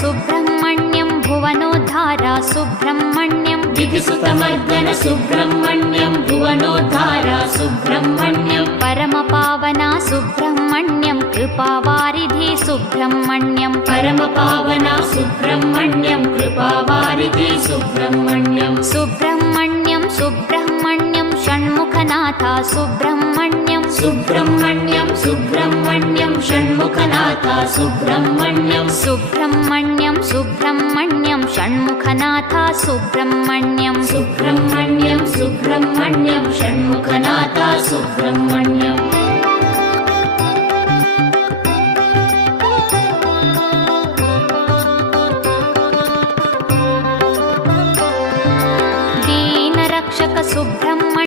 Subrahmanyam भुवनोद्धारा Subrahmanyam दितिसुतमर्दन Subrahmanyam भुवनोद्धारा Subrahmanyam परमपावना Subrahmanyam कृपावारिधि Subrahmanyam परमपावना Subrahmanyam कृपावारिधि Subrahmanyam Subrahmanyam Subrahmanyam षण्मुखनाथा Subrahmanyam Subrahmanyam Subrahmanyam षण्मुखनाथा Subrahmanyam Subrahmanyam Subrahmanyam षण्मुखनाथा Subrahmanyam Subrahmanyam Subrahmanyam षण्मुखनाथा Subrahmanyam